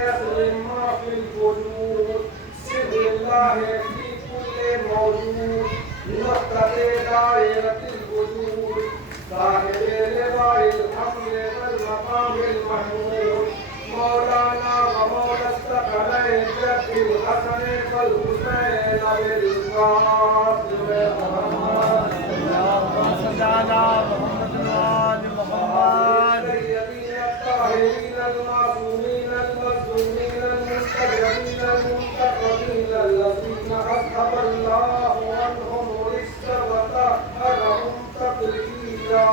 ما في الوجود سر الله في كل موجود نقطة دائرة الوجود صاحب لواء الحمد والمقام المحمود مولانا ومولى الثقلين جد الحسن والحسين بالفاضل محمد اللهم صل على محمد وآل محمد السيدين الطاهرين المعصومين المظلومين المستجابين المنتقمين الذين أذهب الله عنهم الرجس وطهرهم تطهيرا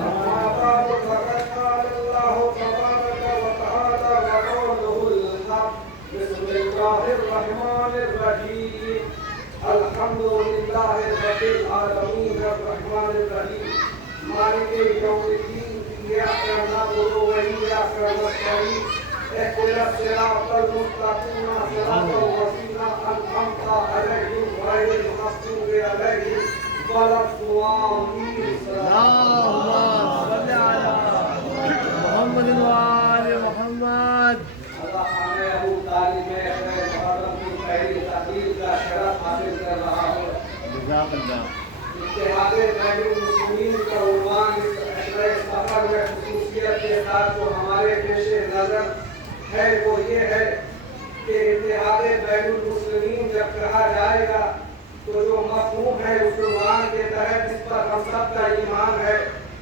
أما بعد فقد قال الله تبارك وتعالى وقوله الحق بسم الله الرحمن الرحيم الحمد لله رب العالمين الرحمن الرحيم مالك يوم الدين إياك نعبد وإياك نستعين اهدنا الصراط المستقيم صراط الذين أنعمت عليهم غير المغضوب عليهم ولا الضالين اللهم صل على محمد وآل محمد اللہ ہمیں تعلیم محرم کی پہلی تقریر کا شرف حاصل کر رہا ہے جزاک اللہ اتحاد بین المسلمین کا عنوان اس عشرہ سفر میں خصوصیت کے ساتھ جو ہمارے پیش نظر ہے وہ یہ ہے کہ اتحاد بین المسلمین جب کہا جائے گا تو جو مفہوم ہے اس عنوان کے تحت اس پر ہم سب کا ایمان ہے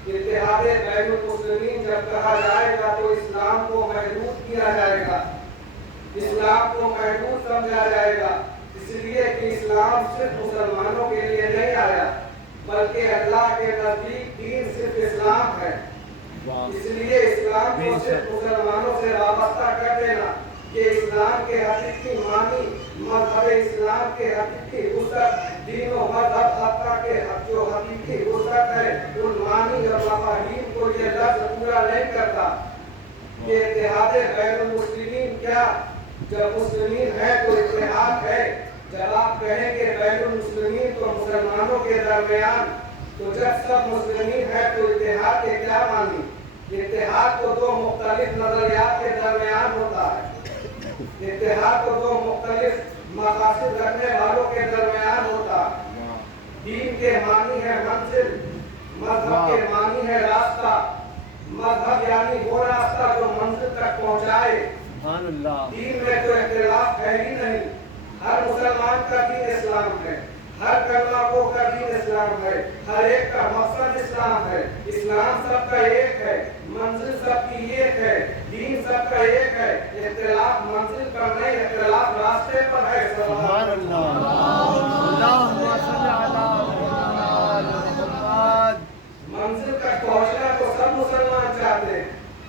اتحاد بین المسلمین جب کہا جائے گا تو اسلام کو محدود کیا جائے گا اسلام کو محدود سمجھا جائے گا اس لیے کہ اسلام صرف مسلمانوں کے لیے نہیں آیا بلکہ اللہ کے نزدیک دین صرف اسلام ہے اس لیے اسلام کو صرف مسلمانوں سے وابستہ کر دینا کہ اسلام کے حقیقی معنی مذہب اسلام کے حقیقی وسعت دین و مذہب حقہ کے جو حقیقی وسعت ہے ان معنی اور مفاہیم کو یہ لفظ پورا نہیں کرتا کہ اتحاد بین المسلمین کیا جب مسلمین ہے تو اتحاد ہے جب آپ کہیں کہ بین المسلمین تو مسلمانوں کے درمیان تو جب سب مسلمین ہے تو اتحاد کے کیا معنی اتحاد تو دو مختلف نظریات کے درمیان ہوتا ہے اتحاد تو دو مختلف مقاصد رکھنے والوں کے درمیان ہوتا دین کے معنی ہے منزل مذہب کے معنی ہے راستہ مذہب یعنی وہ راستہ جو منزل تک پہنچائے سبحان اللہ دین میں کوئی اختلاف ہے ہی نہیں ہر مسلمان کا دین اسلام ہے ہر کلمہ گو کا دین اسلام ہے ہر ایک کا مقصد اسلام ہے اسلام سب کا ایک ہے منزل سب کی ایک ہے دین سب کا ایک ہے اختلاف منزل پر نہیں اختلاف راستے پر ہے سبحان اللہ اللہم صل علی محمد منزل تک پہنچنا تو سب مسلمان چاہتے ہیں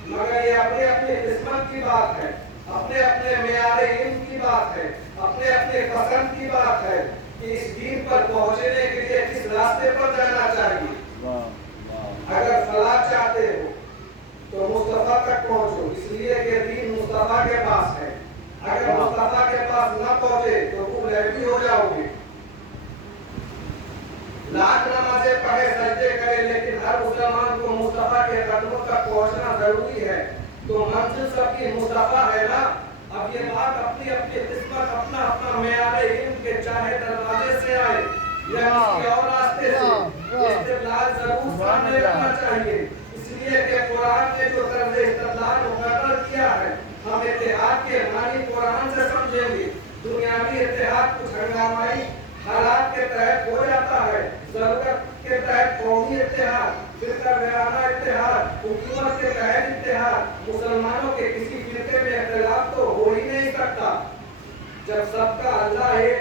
مگر یہ اپنے اپنے قسمت کی بات ہے اپنے اپنے معیار علم کی بات ہے اپنے اپنے پسند کی بات ہے کہ اس دین پر پہنچنے کے لیے کس راستے پر جانا چاہیے اگر فلاح چاہتے ہو تو مصطفیٰ تک پہنچو اس لیے کہ دین مصطفیٰ کے پاس ہے اگر مصطفیٰ کے پاس نہ پہنچے تو تم لہبی ہو جاؤ گے لاکھ نمازیں پڑھے سجدے کرے لیکن ہر مسلمان کو مصطفیٰ کے قدموں تک پہنچنا ضروری ہے تو منزل سب کی مصطفیٰ ہے نا اب یہ بات اپنی اپنی قسمت اپنا اپنا معیار علم کے چاہے دروازے سے آئے یا کسی اور راستے سے استدلال ضرور سامنے رکھنا چاہیے اس لیے کہ قرآن نے جو طرز استدلال مقرر کیا ہے ہم اتحاد کے معنی قرآن سے سمجھیں گے دنیاوی اتحاد کچھ ہنگامائی حالات کے تحت ہو جاتا ہے ضرورت کے تحت قومی اتحاد فرقہ وارانہ اتحاد حکومت کے تحت اتحاد مسلمانوں کے کسی فرقے میں اختلاف تو ہو ہی نہیں سکتا جب سب کا اللہ ہے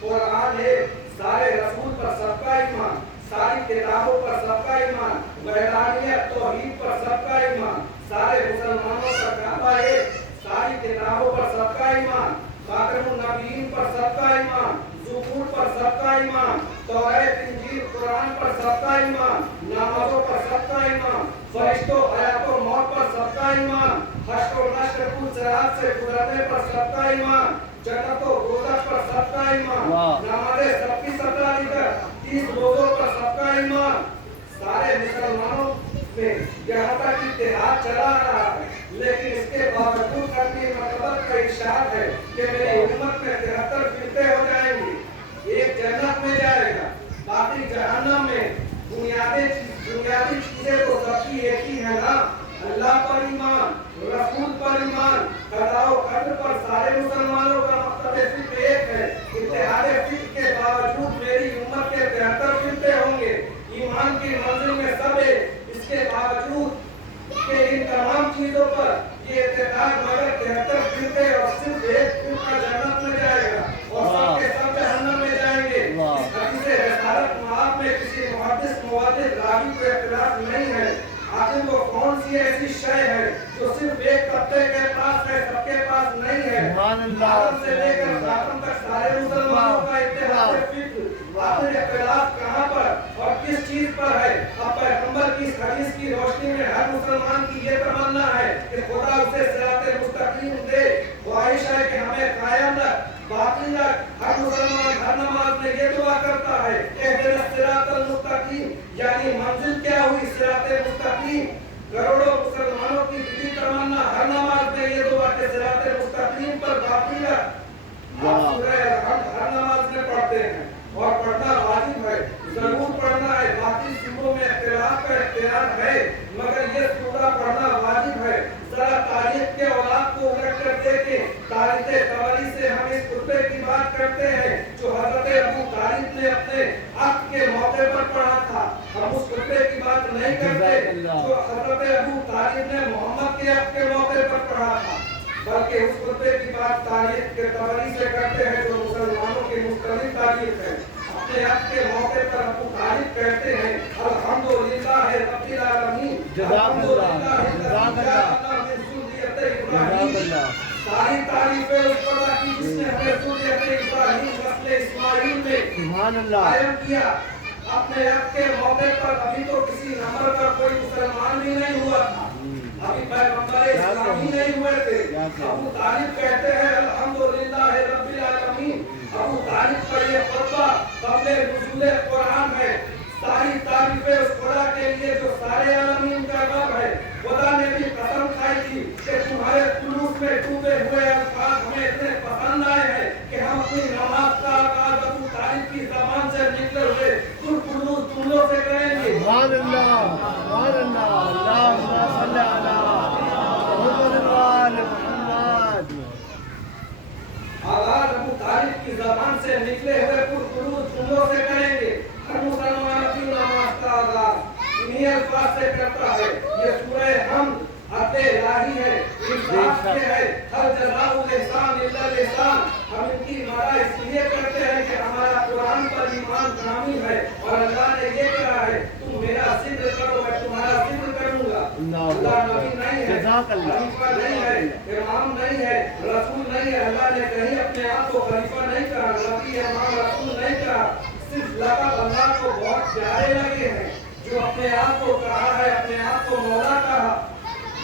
قرآن ہے سارے رسول پر سب کا ایمان ساری کتابوں پر سب کا ایمان وحدانیت توحید پر سب کا ایمان سارے مسلمانوں کا کعبہ ہے ساری کتابوں پر سب کا ایمان خاتم النبیین پر سب کا ایمان زبور پر سب کا ایمان توریت انجیل قرآن پر سب کا ایمان نمازوں پر سب کا ایمان فرشتوں حیات و موت پر سب کا ایمان حشر و نشر کل صراط سے گزرنے پر سب کا ایمان جنت و دوزخ پر سب کا ایمان نمازیں سب کی 17 30 روزوں پر سب کا ایمان سارے مسلمانوں میں یہاں تک اتحاد چلا رہا ہے، لیکن اس کے باوجود اپنی مرتبت کا ارشاد ہے کہ میری امت میں 73 فرقے ہو جائیں گے، ایک جنت میں جائے گا، باقی جہنم میں۔ بنیادی چیزیں تو سب کی ایک ہی ہے نا، اللہ پر ایمان، رسول پر ایمان، قضاء و قدر پر سارے مسلمانوں کا مقصد صرف ایک ہے۔ اتحاد فکر کے باوجود میری امت کے 73 فرقے ہوں گے، ایمان کی منزل میں سب ہے، اس کے باوجود کہ ان تمام چیزوں پر یہ اتحاد مگر 73 فرقے اور صرف ایک فرقہ جنت میں جائے گا اور سب کے سب جہنم میں جائیں گے۔ اس حدیث رسالت معاف میں کسی محدث موادد راوی کو اختلاف نہیں ہے، آخر وہ کون سی ایسی شے ہے جو صرف ایک طبقے کے پاس ہے، سب کے پاس نہیں ہے؟ آدم سے لے کر خاتم تک سارے مسلمانوں کا اتحاد فکر، آخر اختلاف کہاں پر اور کس چیز پر ہے؟ اب پیغمبر کی اس حدیث کی روشنی میں ہر مسلمان کی یہ تمنا ہے کہ خدا اسے صراط مستقیم دے، خواہش ہے کہ ہمیں قائم رکھ، باقی رکھ۔ ہر مسلمان ہر نماز میں یہ دعا کرتا ہے اہدنا الصراط المستقیم، یعنی منزل کیا ہوئی؟ صراط مستقیم۔ کروڑوں مسلمانوں کی دلی تمنا ہر نماز میں یہ دعا کہ صراط مستقیم پر باقی رکھ۔ آپ سورہ ہر نماز میں پڑھتے ہیں اور پڑھنا واجب ہے، ضرور پڑھنا ہے، باقی سوروں میں اختلاف کا اختیار ہے مگر یہ سورہ پڑھنا واجب ہے۔ ذرا تاریخ کے اولاد کو الٹ کر دیکھیں، تاریخ طبری سے ہم اس خطبے کی بات کرتے ہیں جو حضرت ابو طالب نے اپنے عقد کے موقع پر پڑھا تھا، ہم اس خطبے کی بات نہیں کرتے جو حضرت ابو طالب نے محمد کے عقد کے موقع پر پڑھا تھا، بلکہ اس خطبے کی بات تاریخ کے طبری سے کرتے ہیں جو مسلمانوں کی مختلف تاریخ ہے۔ اپنے عقد کے موقع پر ابو طالب کہتے ہیں الحمدللہ رب العالمین، ساری تعریفیں اس خدا کی جس نے ہمیں ذریت ابراہیم نسل اسماعیل میں قائم کیا۔ اپنے عقد کے موقع پر ابھی تو کسی نمبر کا کوئی مسلمان بھی نہیں ہوا تھا، ابھی پیغمبر اسلام ہی نہیں ہوئے تھے۔ ابو طالب کہتے ہیں الحمدللہ رب العالمین، ابو طالب کا یہ خطبہ قبل نزول قرآن ہے۔ ساری تعریفیں اس خدا کے لیے جو سارے عالمین کا رب ہے۔ خدا نے بھی قسم کھائی تھی کہ تمہارے قلوب میں ڈوبے ہوئے الفاظ ہمیں اتنے پسند آئے ہیں کہ ہم اپنی نماز کا آغاز ابو طالب کی زبان سے نکلے ہوئے پرخلوص جملوں سے کریں گے۔ سبحان اللہ، سبحان اللہ، اللہم صلی علی محمد وآل محمد۔ آغاز ابو طالب کی زبان سے نکلے ہوئے پرخلوص جملوں سے کریں گے۔ ہر مسلمان اپنی نماز کا آغاز انہی الفاظ سے کرتا ہے۔ یہ سورہ حمد عدل الہی ہے، انصاف کے ہے، ہر جزاء الاحسان الا الاحسان۔ ہم ان کی مدح اس لیے کرتے ہیں کہ ہمارا قرآن پر ایمان کامل ہے اور اللہ نے یہ کہا ہے تم میرا ذکر کرو میں تمہارا ذکر کروں گا۔ اللہ نبی نہیں ہے، خلیفہ نہیں ہے، امام نہیں ہے، رسول نہیں ہے، اللہ نے کہیں اپنے آپ کو خلیفہ نہیں کہا، نبی امام رسول نہیں کہا، صرف لقب اللہ کو بہت پیارے لگے ہیں جو اپنے آپ کو کہا ہے، اپنے آپ کو مولا کہا،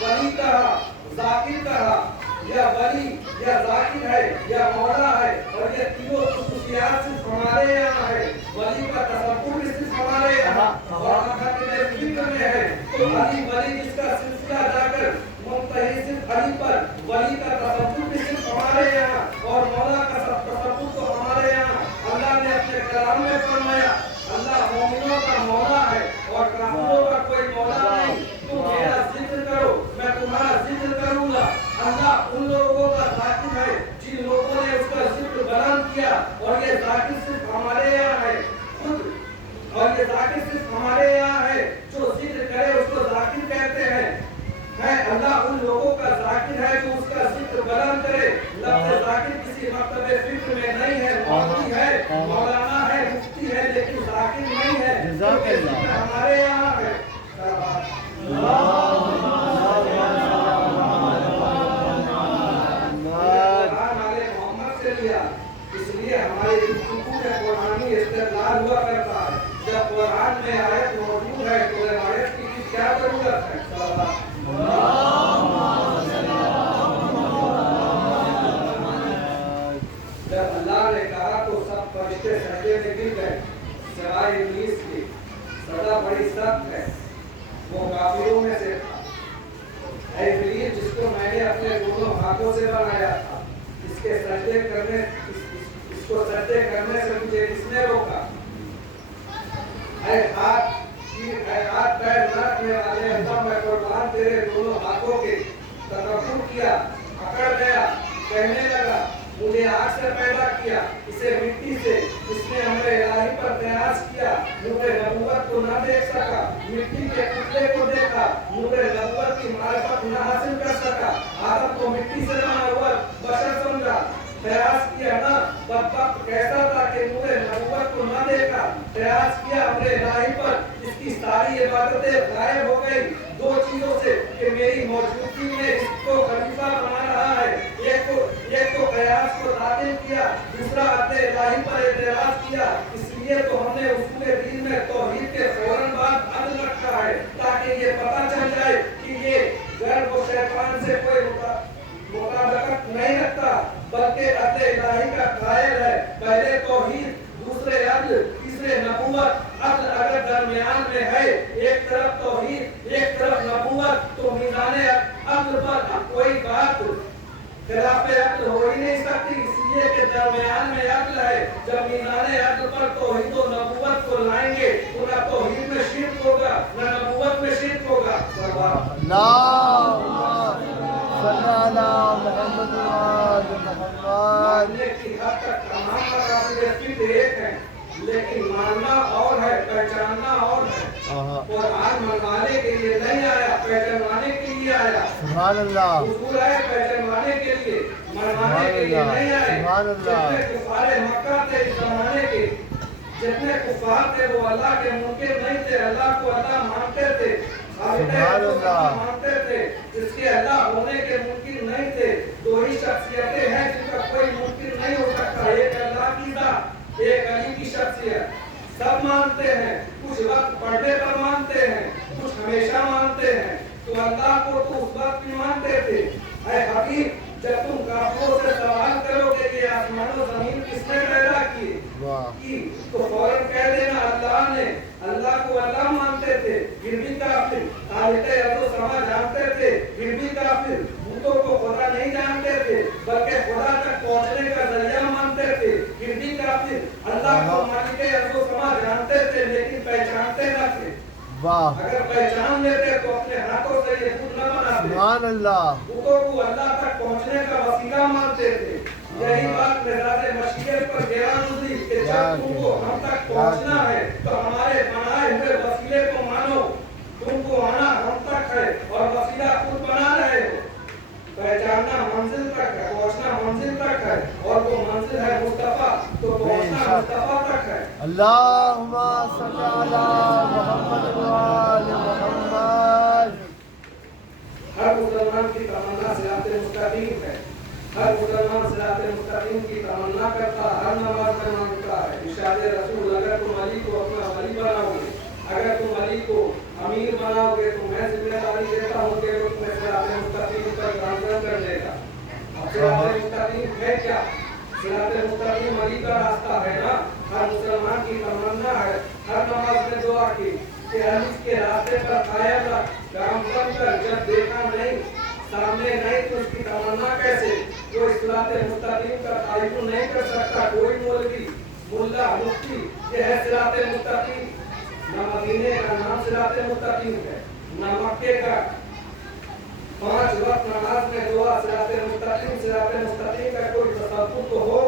ولی کہا، ذاکر کہا، یا ولی یا ذاکر ہے یا مولا ہے، اور یہ تینوں خصوصیات صرف ہمارے یہاں ہے۔ ولی کا تصور بھی صرف ہمارے یہاں اور فکر میں ہے تو علی ولی جس کا سلسلہ جا کر منتہی صرف علی پر، ولی کا تصور بھی صرف ہمارے یہاں اور مولا کا تصور تو ہمارے یہاں۔ اللہ نے اپنے کلام میں فرمایا اللہ مومنوں کا مولا ہے اور کافروں کا کوئی مولا نہیں، تم میرا ذکر کرو میں تمہارا ذکر کروں گا۔ اللہ ان لوگوں کا ذاکر ہے جن لوگوں نے اس کا ذکر بلند کیا اور یہ ذاکر صرف ہمارے یہاں ہے خود، اور یہ ذاکر صرف ہمارے یہاں ہے جو ذکر کرے اس کو ذاکر کہتے ہیں۔ बाद तेरे दोनों हाथों के तकब्बुर किया, अकड़ गया, कहने लगा मुझे आग से पैदा किया, इसे मिट्टी से, इसने हमरे इलाही पर प्रयास किया, नूरे नबूवत को न देख सका, मिट्टी के टुकड़े को देखा, नूरे नबूवत की मारिफत न हासिल कर सका, आदम को मिट्टी से बना हुआ बशर समझा, प्रयास किया ना बदबख्त कैसा था कि नूरे नबूवत को न देखा, प्रयास किया हमरे इलाही पर, इसकी सारी इबादतें गायब हो गई दो चीजों से कि मेरी मौजूदगी में इसको खलीफा बना रहा है, एक तो प्रयास को तादील किया, दूसरा अपने इलाही पर एतराज किया, इसलिए तो हमने उसूले दीन में तौहीद के फौरन बाद अदल रखा है ताकि ये पता चल जाए कि ये गर्व और शैतान से कोई मुताबिकत नहीं रखता बल्कि अपने इलाही का कायल है। पहले तौहीद, दूसरे अदल, तीसरे नबूवत। अदल अगर दरमियान में है, एक तरफ तौहीद एक तरफ नबूवत, तो मीज़ाने अदल पर कोई बात खिलाफे अक्ल हो ही नहीं सकती, इसलिए कि दरमियान में अक्ल है। जब मीज़ाने अक्ल पर तौहीद और नबूवत को लाएंगे तो न तौहीद में शिर्क होगा न नबूवत में शिर्क होगा। मानने की हद तक तमाम मकासद एक है, लेकिन मानना और है, पहचानना और है। कुरान मनवाने के लिए नहीं आया, पहचानवाने के लिए आया। सुभान अल्लाह। उसूल है पहचानवाने के लिए, मनवाने के लिए नहीं आए। जितने कुफारे मक्का थे इस जमाने के, जितने कुफार थे वो अल्लाह के मुनकिर नहीं थे, अल्लाह को अल्लाह मानते थे, मानते थे, जिसके अल्लाह होने के मुमकिन नहीं थे। दो ही शख्सियतें हैं जिनका कोई मुमकिन नहीं हो सकता, एक अल्लाह की ज़ात, एक अली की शख्सियत। सब मानते हैं, कुछ वक्त पढ़ने पर मानते हैं, कुछ हमेशा मानते हैं। तो अल्लाह को तो उस वक्त भी मानते थे। ऐ हबीब, जब तुम काफिरों से सवाल करोगे कि आसमान और जमीन किसने पैदा किए, तो फौरन कह देना अल्लाह ने। अल्लाह को अल्लाह मानते थे, फिर भी काफिर। खालिक़े अर्ज़ व समा जानते थे, फिर भी काफिर। भूतों को खुदा नहीं जानते थे, बल्कि खुदा तक पहुंचने का जरिया मानते थे, फिर भी काफिर। अल्लाह को मालिके अर्ज़ व समा जानते थे, लेकिन पहचानते न थे। अगर पहचान लेते तो अपने हाथों से ये खुद न बनाते। सुभान अल्लाह। भूतों को अल्लाह तक पहुंचने का वसीला मानते थे। यही बात मेराज मशरिक़ पर गिरा गुजरी कि जब तुमको हम तक पहुंचना है तो हमारे बनाए हुए वसीले को मानो। तुमको आना हम तक है और वसीला खुद बना रहे हो। पहचानना मंजिल तक है, पहुंचना मंजिल तक है, और वो मंजिल है मुस्तफा, तो पहुंचना मुस्तफा तक है। अल्लाहुम्मा सल्ली अला मुहम्मद व आले मुहम्मद। हर मुसलमान की तमन्ना सिराते मुस्तकीम है, हर मुसलमान सिराते मुस्तकीम की तमन्ना करता, हर नमाज में मांगता है। इरशाद रसूल, अगर तुम अली को अपना वली बनाओगे, अगर तुम अली को अमीर बनाओगे तो मैं जिम्मेदारी देता हूँ कि वो तुम्हें सिराते मुस्तकीम पर गामजन कर देगा। अब सिराते मुस्तकीम है क्या? सिराते मुस्तकीम अली का रास्ता है ना। हर मुसलमान की तमन्ना है, हर नमाज में दुआ की कि अली के रास्ते पर कायम रख, गामजन कर। जब देखा नहीं, सामने नहीं, तो उसकी तमन्ना कैसे? जो सिराते मुस्तकीम का ताय्युन नहीं कर सकता कोई मौलवी, मुल्ला, मुफ्ती, ये है सिराते मुस्तकीम। न मदीने का नाम सिराते मुस्तकीम है, न मक्के का 5 वक्त नमाज में दुआ सिराते मुस्तकीम का कोई तसव्वुर तो हो।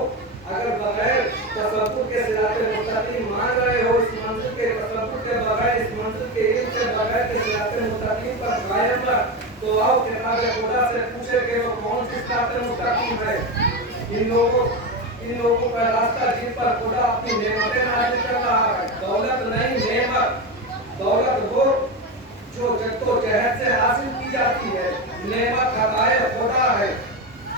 अगर बगैर तसव्वुर के सिराते मुस्तकीम मान रहे हो, इस मंजिल के तसव्वुर के बगैर, इस मंजिल के इल्म के बगैर के सिराते मुस्तकीम पर कायम रख, तो आओ किताब खुदा से पूछे कि वो कौन सी सिराते मुस्तकीम है। इन लोगों का रास्ता जिन पर खुदा अपनी नेमतें नाज़िल कर रहा है। दौलत नहीं, नेमत। दौलत वो जो जद्दोजहद से हासिल की जाती है, नेमत अताए खुदा है,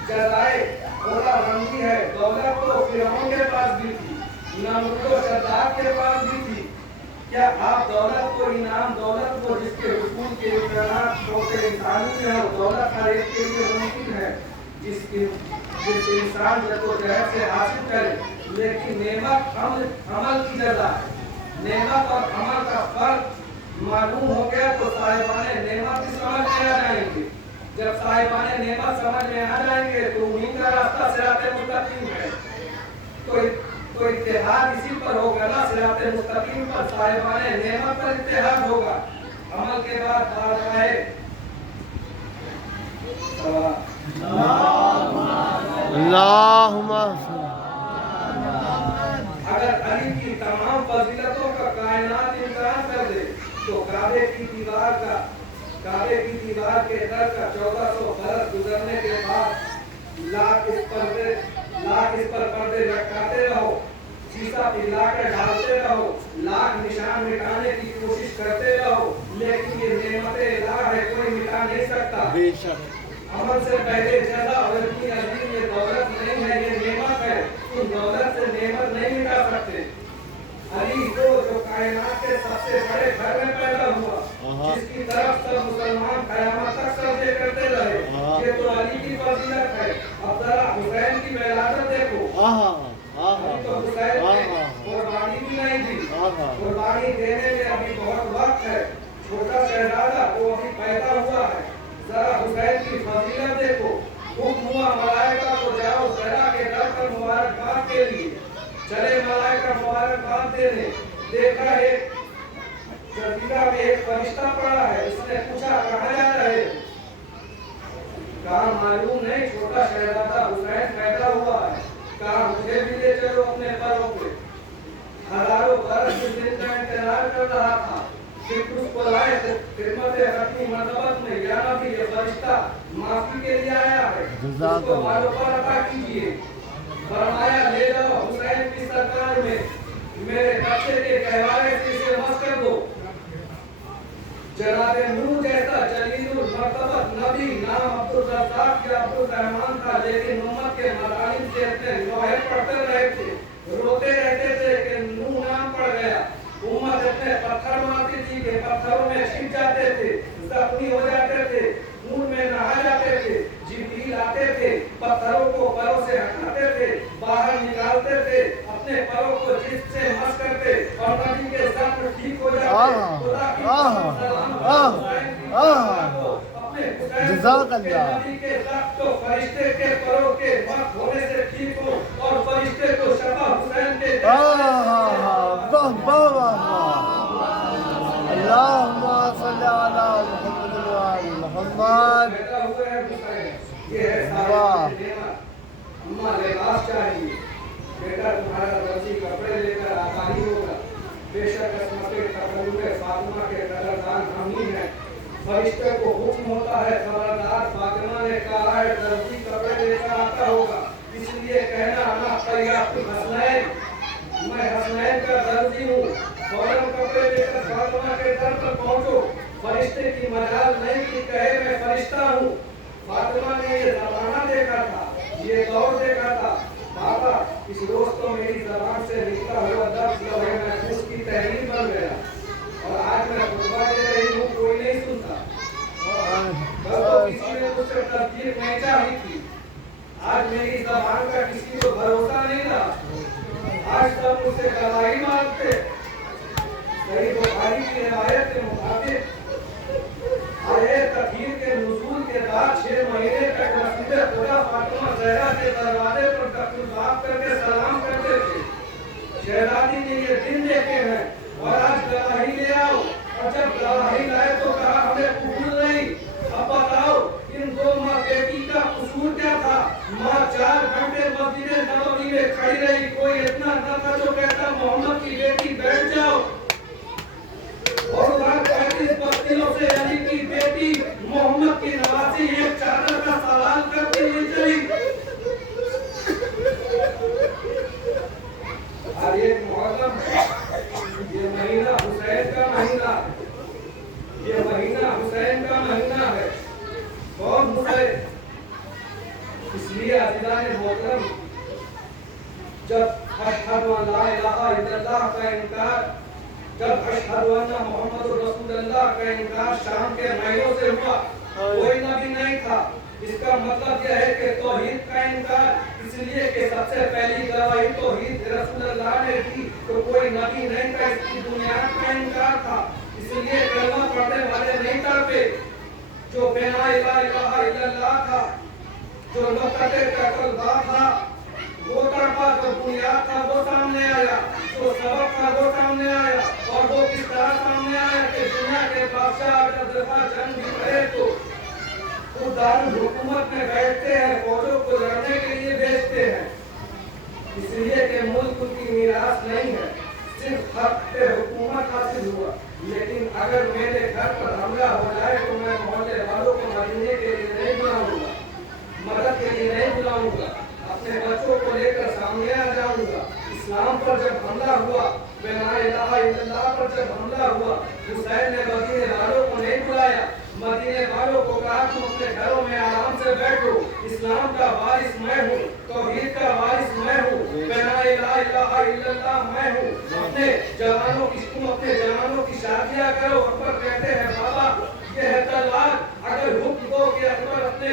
जज़ाए खुदा रंगी है। दौलत तो फिरौन के पास भी थी, नमरूद और शद्दाद के पास भी थी। क्या आप दौलत को इनाम, दौलत को जिसके हुकूम के इम्कानात होते इंसानी में हो, दौलत हर एक के लिए मुमकिन है जिस इंसान जद्दोजहद से हासिल करे, लेकिन नेमत अमल की जज़ा है। नेमत और अमल का फर्क मालूम हो गया तो साहिबाने नेमत भी समझ में आ जाएंगे। जब साहिबाने नेमत समझ में आ जाएंगे तो उन्हीं का रास्ता सिराते मुस्तकीम है। तो इत्तेहाद इसी पर होगा ना, सिराते मुस्तकीम पर, साहिबाने नेमत पर इत्तेहाद होगा। अमल के बाद बारगाहे काबे की दीवार के दर का 1400 बरस गुजरने के बाद लाख इस पर पर्दे लटकाते रहो, शीशा पिघलाकर डालते रहो, लाख निशान मिटाने की कोशिश करते रहो, लेकिन ये नेमते इलाह है, कोई मिटा नहीं सकता। बेशक अमल से पहले जजा और इतनी अजीम ये दौलत नहीं है, ये नेमत है। तुम दौलत से नेमत नहीं मिटा सकते। अली वो जो कायनात के सबसे बड़े घर में पैदा हुआ, जिसकी तरफ सब मुसलमान कयामत तक सजदे करते रहे, ये तो अली की फजीलत है। अब जरा हुसैन की विलादत देखो। अभी तो हुसैन ने कुर्बानी भी नहीं दी, कुर्बानी देने में अभी बहुत वक्त है। छोटा शहजादा वो अभी पैदा हुआ है, जरा हुसैन की फजीलत देखो। हुक्म हुआ मलाइका को जाओ ज़रा के दर पर मुबारकबाद के लिए। चले मलाइका मुबारकबाद देने, देखा एक जजीरा में एक फरिश्ता पड़ा है। उसने पूछा कहाँ जा रहे हो? कहा मालूम नहीं, छोटा शहजादा हुसैन पैदा हुआ है। कहा मुझे भी ले चलो अपने परों पे। हजारों बरस इस दिन का इंतजार कर रहा था, फिर उसको लाए खिदमत अपनी मरतबत में, या नबी ये फरिश्ता माफी के लिए आया है, उसको मारो पर अता कीजिए। फरमाया ले जाओ हुसैन की सरकार में, मेरे बच्चे के कहवारे से इसे मस कर दो। जनाबे नूह जैसा जलीलुल मर्तबत नबी नाम अब्दुल रज़्ज़ाक या अब्दुल रहमान था, लेकिन उम्मत के मतालिब से अपने लोहे पढ़ते रहे थे, रोते रहते थे कि नूह नाम पड़ गया। उम्मत अपने पत्थर मारती थी कि पत्थरों में छिप जाते थे, जख्मी हो जाते थे, खून में नहा जाते थे। जिब्रील आते थे, पत्थरों को पैरों से हटाते थे, बाहर निकालते थे, अपने पैरों को जिससे मस करते और नबी के जख्म ठीक हो जाते। खुदा की नबी के जख्म तो फरिश्ते के पैरों के मस होने से ठीक हो, और फरिश्ते को शफा हुसैन के अल्लाहुम्मा सल्ली अला मुहम्मद व आलि मुहम्मद। ये है सारी नेमत। अम्मा लिबास चाहिए, बेटा तुम्हारा दर्जी कपड़े लेकर आता ही होगा। बेशक असमते तकल्लुमे फातिमा के कदरदान हम ही हैं। फरिश्ते को हुक्म होता है, खबरदार फातिमा ने कहा है दर्जी कपड़े लेकर आता होगा, इसलिए कहना अना तैयार हसनैन, मैं हसनैन का दर्जी हूँ। फौरन कपड़े लेकर फातिमा के दर पर पहुंचो। फरिश्ते की मजाल नहीं कि कहे मैं फरिश्ता हूँ। फातिमा ने ये जमाना देखा था, ये दौर देखा था। बाबा इस रोज तो मेरी जबान से निकला हुआ लफ्ज़ लौहे महफूज की तहरीर बन गया, और आज मैं खुतबा दे रही हूँ, कोई नहीं सुनता। कल तो किसी ने मुझसे तस्दीक नहीं चाही थी, आज मेरी जबान का किसी को भरोसा नहीं रहा। आज सब मुझसे गवाही मांगते। सही बुखारी की रिवायत के मुताबिक आए तकहीर के नुज़ूल के बाद 6 महीने तक मस्जिद खुदा फातिमा ज़हरा के दरवाजे पर तकरीबात करके सलाम करते थे। शहजादी ने ये दिन देखे हैं और आज गवाही ले आओ, और जब गवाही लाए तो कहा हमें कबूल नहीं। अब बताओ इन दो माँ बेटी का कसूर क्या था? माँ 4 घंटे मस्जिद नबवी में खड़ी रही, कोई इतना न था जो कहता मोहम्मद की बेटी बैठ जाओ, और उधर 35 दिनों से अली की बेटी मोहम्मद की नवासी एक चादर का सवाल करते हुए चली। और ये मुहर्रम है, ये महीना हुसैन का महीना है, ये महीना हुसैन का महीना है। कौन हुसैन? इसलिए अज़ीज़ान मोहतरम, जब अशहदु अल्ला इलाहा इल्लल्लाह का इनकार, जब अशहदु अन्ना मुहम्मदुर रसूलुल्लाह का इनकार शाम के महीनों से हुआ, कोई नबी नहीं था। इसका मतलब यह है कि तौहीद का इनकार, इसलिए कि सबसे पहली गवाही तौहीद रसूलुल्लाह ने दी, तो कोई नबी नहीं था, इसकी बुनियाद का इनकार था। इसलिए कलमा पढ़ने वाले नहीं तड़पे। जो बिना इलाहा इल्लल्लाह था, जो नुक़ते तक़ल्बा था, वो तड़पा। जो बुनियाद था वो सामने आया, जो सबक था वो सामने आया, और वो किस तरह सामने आया कि दुनिया के बादशाह अगर दफा जंग भी करे तो दारुल हुकूमत में बैठते हैं, फौजों को लड़ने के लिए भेजते हैं। इसलिए कि मुल्क की मीरास नहीं है, सिर्फ हक पे हुकूमत हासिल हुआ। लेकिन अगर मेरे घर पर हमला हो जाए तो मैं तुम अपने घरों में आराम से बैठो। इस्लाम का वारिस मैं हूँ, तौहीद का वारिस मैं हूँ, ला इलाहा इल्लल्लाह मैं हूँ। अपने जवानों की शादियां करो। अकबर कहते हैं बाबा ये है तलवार, अगर हुक्म दो कि अकबर अपने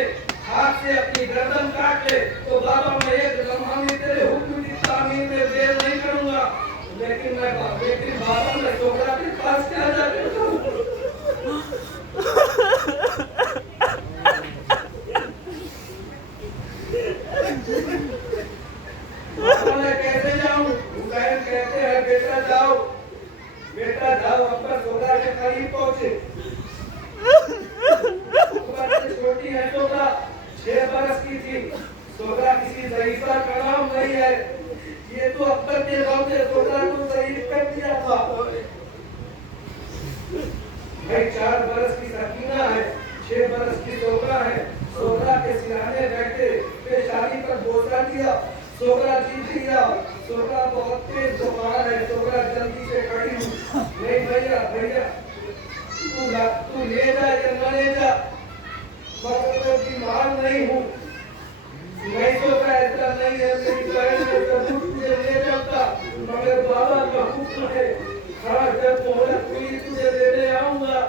हाथ से अपनी गर्दन काट ले तो बाबा मैं एक लम्हा में तेरे हुक्म की तामील में देर नहीं करूंगा। लेकिन बाबा मैं सोहरा के पास क्या जाके बाबा मैं कैसे जाऊं? हुसैन कहते हैं बेटा जाओ, बेटा जाओ। अकबर सोहरा के करीब पहुंचे। छोटी है सोहरा, 6 बरस की थी। सोहरा किसी ज़ईफ़ा का नाम नहीं है, ये तो अकबर के गांव से सोहरा को ज़ईफ़ कर दिया था। भाई 4 बरस की सकीना है, 6 बरस की सोहरा है। सोहरा के सिरहाने बैठे पेशानी पर बोसा दिया, सोहरा जीत लिया। सोहरा बहुत तेज जुबान है, सोहरा जल्दी से खड़ी हुई। नहीं भैया तू ले जा या न ले जा, मैं बीमार नहीं हूँ। नहीं तो ऐसा नहीं है, मेरी बहन ने जरूर तुझे ले जाता, मगर बाबा का हुक्म है, हाँ जब मोहलत हुई तुझे लेने आऊंगा।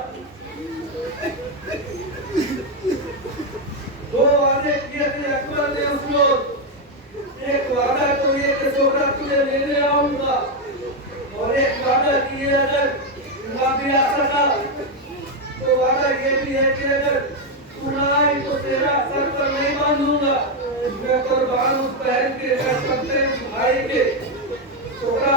2 वादे किए थे अकबर ने उसको। एक वादा तो ये कि सोहरा तुझे लेने आऊंगा, और एक वादा किए अगर ना भी आ सका तो वादा ये भी है कि अगर तू ना आए तो तेरा सर पर नहीं बांधूंगा। मैं कुर्बान उस बहन के भाई के। सोहरा